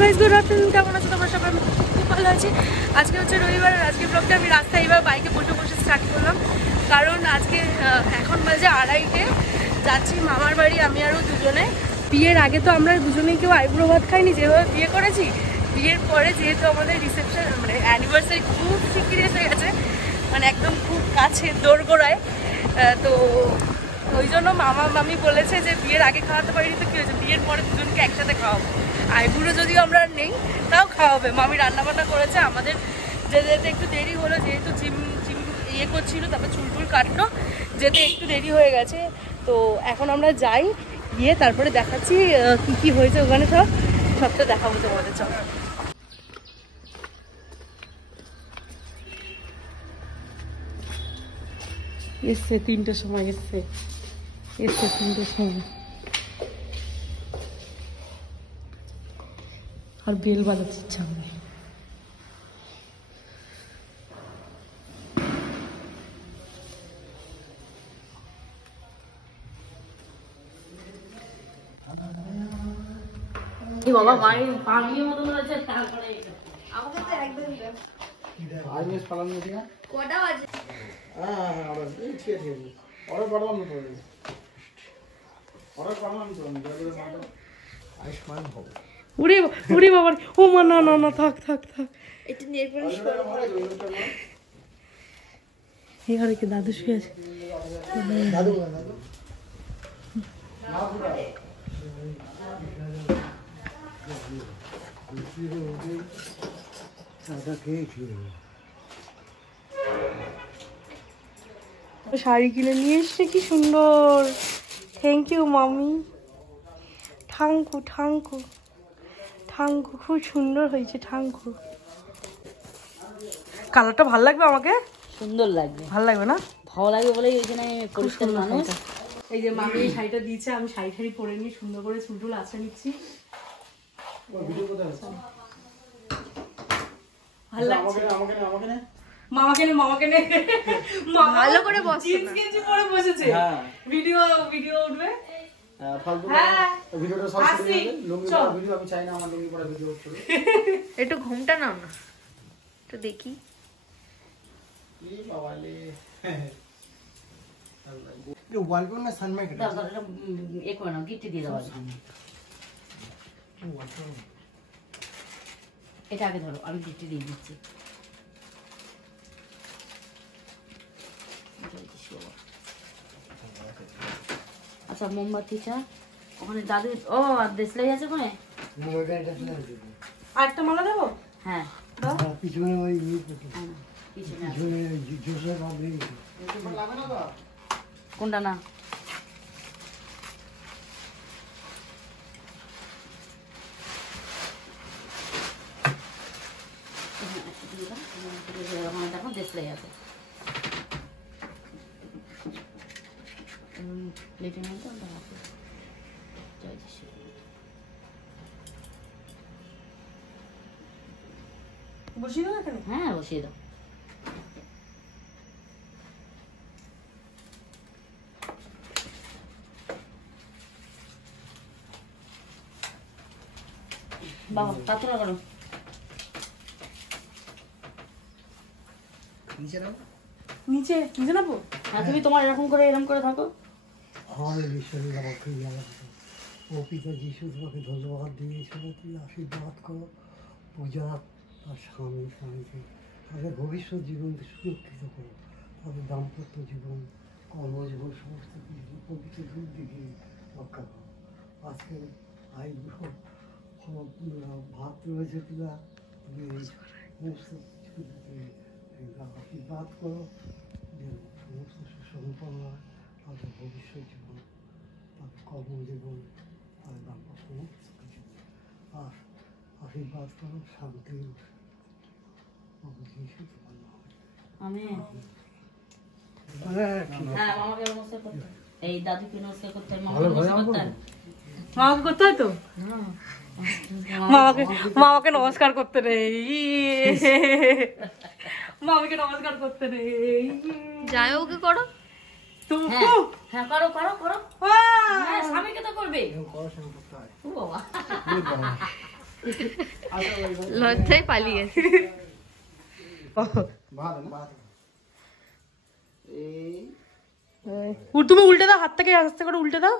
Guys good afternoon, কেমন আছো তোমরা সবাই? খুব ভালো আছি। আজকে হচ্ছে রবিবার আর আজকে ব্লগটা আমি রাস্তায় এবার বাইকে বসে বসে স্টার্ট করলাম, কারণ আজকে এখন বাজে 2:30, যাচ্ছি মামার বাড়ি আমি আরও দুজনে। বিয়ের আগে তো আমরা দুজনেই কেউ আইব্রো ভাত খাইনি, যেভাবে বিয়ে করেছি। বিয়ের পরে যেহেতু আমাদের রিসেপশন মানে অ্যানিভার্সারি খুব শিগগিরি এসে গেছে, মানে একদম খুব কাছে দোরগোড়ায়, তো ওই জন্য মামা মামি বলেছে যে বিয়ের আগে খাওয়াতে পারিনি তো কী হয়েছে, বিয়ের পরে দুজনকে একসাথে খাওয়াবো। আইবুড়ো যদিও আমরা নেই তাও খাওয়াবে। মামি রান্নাবান্না করেছে, আমাদের যেতে একটু দেরি হলো যেহেতু জিম ইয়ে করছিল, তারপর চুলটুল কাটলো, যেতে একটু দেরি হয়ে গেছে। তো এখন আমরা যাই, গিয়ে তারপরে দেখাচ্ছি কী কী হয়েছে ওখানে, সবটা দেখাবো তোমাদের। চল এসছে 3টের সময়, এসছে 3টের সময়, আর বেল বাজাচ্ছে ইচ্ছা হবে। বাবা বাড়ি পানির মতো হয়েছে, তারপরে আমাকে তো একদম আইএস পালানো দিনা কটা বাজে? হ্যাঁ আর ঠিক আছে, অর্ডার করলাম তো, অর্ডার করলাম তো আয়ুষ্মান হবে। উড়ে উড়ে বাবা, ও মা, না না না, থাক থাক থাক, এটা নেল পলিশ করো। এখানে কি দাদু শুয়ে আছে? দাদু দাদু শাড়ি কিনে নিয়ে এসছে, কি সুন্দর। থ্যাংক ইউ মামি। ঠাঙ্কু ঠাঙ্কু ঠাঙ্কু, খুব সুন্দর হয়েছে ঠাঙ্কু। কালারটা ভালো লাগবে আমাকে? সুন্দর লাগবে। ভালো লাগবে না? ভালো লাগবে বলেই এই জন্য পরিষ্কার মানুষ। এই যে মামি এই শাড়িটা দিয়েছে, আমি শাড়ি পরে নিয়ে সুন্দর করে চুলটুল আঁচড়ে নিচ্ছি। ভালো লাগছে। মামাকে নে ভালো করে বসে, জিন্স গেঞ্জি পরে বসেছে। ভিডিও উঠবে। একটু ঘুমটা নাও না, একটু দেখি। এটা আগে ধরো, আমি গিফট দিয়ে দিচ্ছি। আচ্ছা মোমবাতিটা ওখানে দাদু, ও আর দেশলাই আছে ওখানে, আরেকটা মালা দেবো। হ্যাঁ পিছনে ওই কোনটা না দেখো দেশলাই আছে। বসিয়ে দাও এখানে। হ্যাঁ বসিয়ে দাও। বাবা পাতলা করো, নিচে নাও, নিচে নাবো। হ্যাঁ তুমি তোমার এরকম করে থাকো। ও পিতা যিশু তোমাকে ধন্যবাদ দিয়েছিল, তুমি আশীর্বাদ করো পূজা আর স্বামীকে তাদের ভবিষ্যৎ জীবনকে সুরক্ষিত করো, তাদের দাম্পত্য জীবন কর্মজীবন সমস্ত কিছু পবিত্র রূপ দিকে রক্ষা করো। আজকে ভাত রয়েছে কিনা তুমি সমস্ত আশীর্বাদ করো, যে সমস্ত সুসম্পন্ন হয় তাদের ভবিষ্যৎ জীবন, তাদের কর্মজীবন, তাদের দাম্পত্য সমস্ত কিছু। আর আশীর্বাদ করো শান্তি, এই দাদুকে নমস্কার করতে হয়, মামাকে করতে হয় তো, মামাকে নমস্কার করতে নেই, মামাকে নমস্কার করতে নেই। যাই ওকে করো, হ্যাঁ করো করো করো, স্বামীকে তো করবে। লজ্জায় পালিয়ে তুমি উল্টে দাও, হাত থেকে আস্তে করে উল্টে দাও,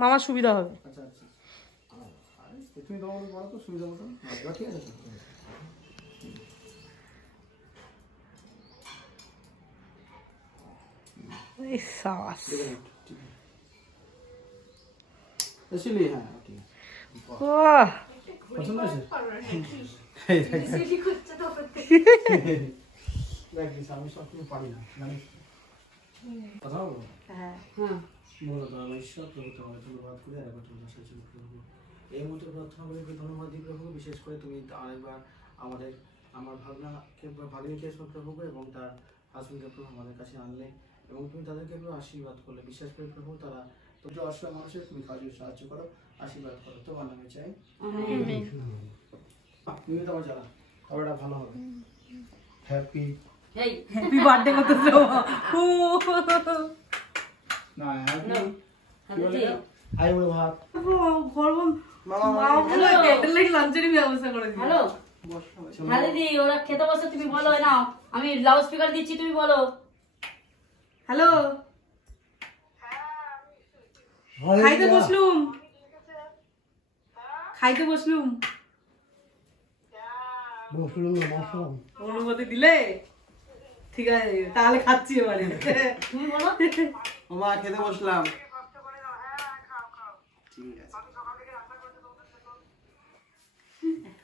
মামার সুবিধা হবে। এই মতো প্রার্থনা করে ধন্যবাদ দিই প্রভু, বিশেষ করে তুমি আরেকবার আমার ভাগ্নিকে প্রভু এবং তার হাজবেন্ডকে প্রভু আমাদের কাছে আনলে এবং তুমি তাদেরকে প্রভু আশীর্বাদ করলে, বিশ্বাস করে প্রভু তারা তোমরা অসহায় মানুষের তুমি কাজে সাহায্য করো, আশীর্বাদ করো, তোমার নামে চাই। তুমি তো আমার জানা তবে এটা ভালো হবে। হ্যাপি হ্যাপি বার্থডে করতেছো না হ্যাপি আই বলে ভাত ওরা খেতে বসে, তুমি বলো না, আমি লাউড স্পিকার দিচ্ছি, তুমি বলো হ্যালো। খাইতে বসলুম অনুমতি দিলে ঠিক আছে, তাহলে খাচ্ছি এবারে। তুমি বলো। মামা খেতে বসলাম।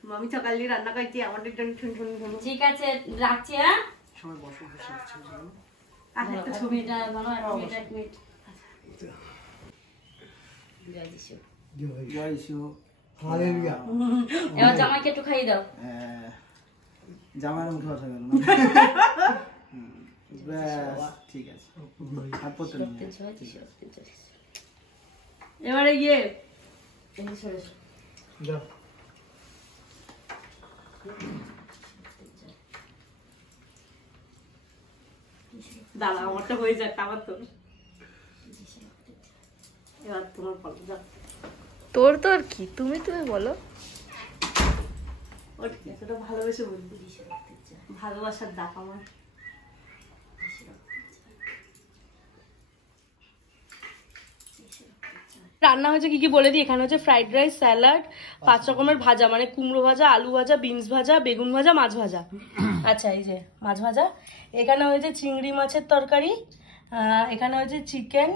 মামি সকাল দিয়ে রান্না করছি আমাদের জন্য। ঠিক আছে, রাখছি। হ্যাঁ, সবাই বসো বসে একটা ছবিটা বানো, এক মিনিট। জয় যিশু, হালেলুয়া। এবার জামাইকে একটু খাইয়ে দাও। জামাইয়ের মুখে কথা গেল না। ঠিক আছে, হাত পড়তে এবারে গিয়ে দাদা আমারটা হয়ে যাক, আমার তো এবার তোমার বলো। তোর তো আর কি, তুমি বলো। সেটা ভালোবেসে বলবি, ভালোবাসার ডাক আমার। রান্না হয়েছে কি কি বলে দিই। এখানে হচ্ছে ফ্রাইড রাইস, স্যালাড, 5 রকমের ভাজা, মানে কুমড়ো ভাজা, আলু ভাজা, বিনস ভাজা, বেগুন ভাজা, মাছ ভাজা। আচ্ছা, এই যে মাছ ভাজা। এখানে হয়েছে চিংড়ি মাছের তরকারি, এখানে হয়েছে চিকেন,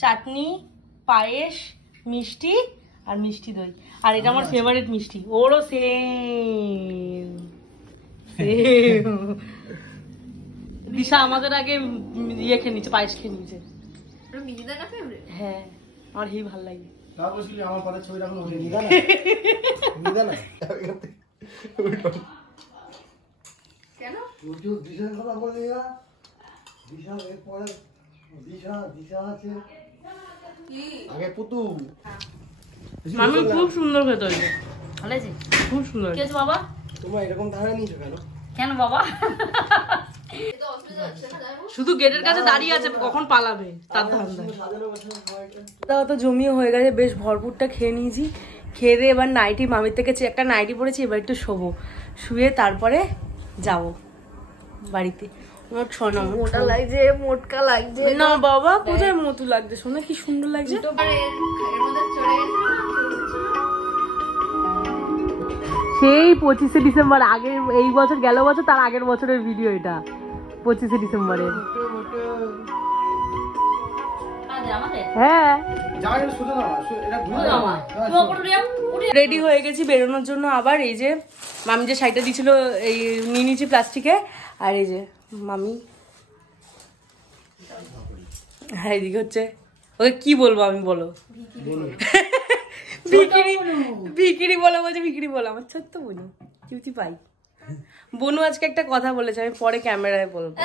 চাটনি, পায়েস, মিষ্টি আর মিষ্টি দই। আর এটা আমার ফেভারিট মিষ্টি, ওরও সেম। দিশা আমাদের আগে ইয়ে খেয়ে নিচ্ছে, পায়েস খেয়ে নিচ্ছে। হ্যাঁ, আমার হেই ভালো লাগে। আমার পরে ছবি রাখুন। আমি খুব সুন্দর খেতে হয়েছে, খুব সুন্দর। বাবা তোমরা এরকম ধারণা নিয়েছো কেন? কেন বাবা? শুধু গেটের কাছে দাঁড়িয়ে আছে, কখন পালাবে তার ধান্দা। তো জমিও হয়ে গেছে, বেশ ভরপুরটা খেয়ে নিয়েছি। খেয়ে দিয়ে এবার নাইটি, মামির থেকে একটা নাইটি পরেছি, এবার একটু শোবো, শুয়ে তারপরে যাব বাড়িতে। মোটা লাগছে, মোটকা লাগছে না বাবা, কোথায় মতো লাগছে, শোনা কি সুন্দর লাগছে। সেই 25শে ডিসেম্বর, আগের এই বছর গেল বছর তার আগের বছরের ভিডিও এটা, 25শে ডিসেম্বরের। হ্যাঁ, রেডি হয়ে গেছি বেরোনোর জন্য। আবার এই যে মামি যে শাড়িটা দিয়েছিল, এই নিয়ে নিয়েছি প্লাস্টিকে। আর এই যে মামি, হ্যাঁ এদিকে হচ্ছে, ওকে কি বলবো আমি, বলো। ভিকিরি বলো, বলছে ভিকিরি বলো, আমার ছোট্ট বোনু, কিউটি পাই। বনু আজকে একটা কথা বলেছে, আমি পরে ক্যামেরায় বলবো।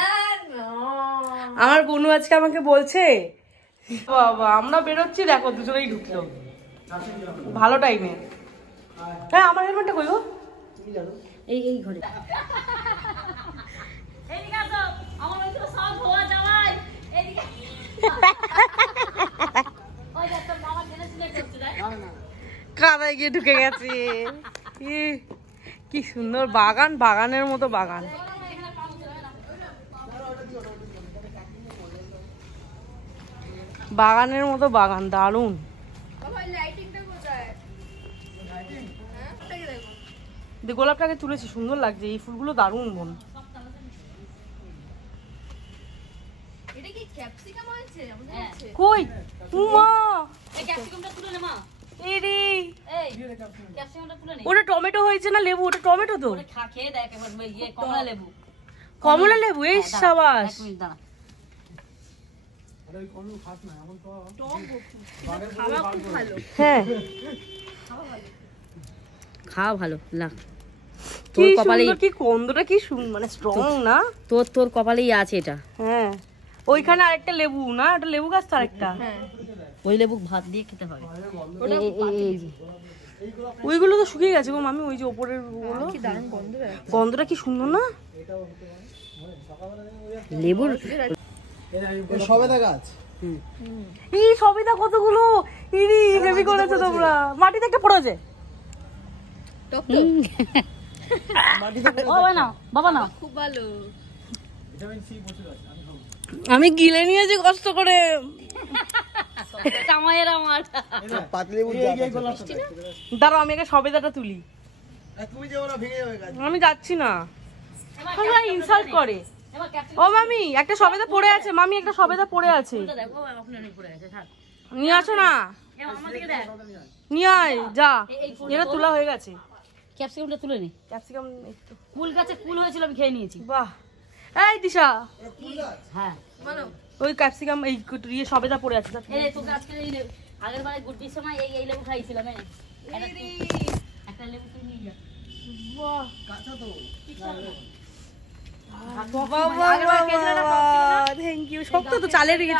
আমার বনু আজকে আমাকে বলছে, বাবা আমরা বেরোচ্ছি, দেখো দুজনেই ঢুকলো ভালো টাইমে। হ্যাঁ, আমার হেলমেটটা কই গো? এই ঘরে। কাদায় গিয়ে ঢুকে গেছে। কি সুন্দর বাগান, বাগানের মতো বাগান। বাগানের মতো বাগান, দারুণ। গোলাপটাকে তুলেছি, সুন্দর লাগছে, এই ফুলগুলো দারুণ বোন। কই উমা, ওটা টমেটো হয়েছে না লেবু? ওটা টমেটো তো, কমলা লেবু। এই সাবাস, হ্যাঁ খাওয়া ভালো লাগ। কি সুন্দর, কি গন্ধটা কি মানে স্ট্রং না? তোর কপালেই আছে এটা। হ্যাঁ, ওইখানে আরেকটা লেবু না, ওটা লেবু গাছ তো আরেকটা। ওই লেবু ভাত দিয়ে খেতে হবে। ওইগুলো তো শুকিয়ে গেছে গো মামি, ওই যে ওপরের গুলো। গন্ধটা কি সুন্দর না? লেবুর সবেদা গাছ। এই সবিতা কতগুলো, ইরি হেভি করেছো তোমরা। মাটিতে একটা পড়েছে। আমি গিলে নিয়েছি কষ্ট করে। দাঁড়াও, আমি একটা সবেদাটা তুলি। আমি যাচ্ছি না, ইনসাল্ট করে। ও মামি, একটা সবেদা পড়ে আছে। মামি, একটা সবেদা পড়ে আছে, নিয়ে আসো না। নিয়ে আয়, যা। এটা তোলা হয়ে গেছে। ক্যাপসিকামটা তুলে নি। ক্যাপসিকাম কুল গাছে কুল হয়েছিল, আমি খেয়ে নিয়েছি। বাহ। এই দিশা, হ্যাঁ ওই ক্যাপসিকাম এই ইয়ে সবেদা পড়ে আছে। তোকে আজকে আগের বারে গুড্ডির সময় এই লেবু খাইছিলাম। একটা লেবু তুই নিয়ে যা। বাহ, থ্যাংক ইউ। শক্ত তো,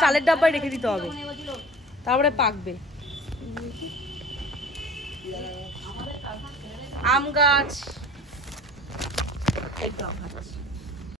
চালের ডাব্বায় রেখে দিতে হবে, তারপরে পাকবে। আম গাছ,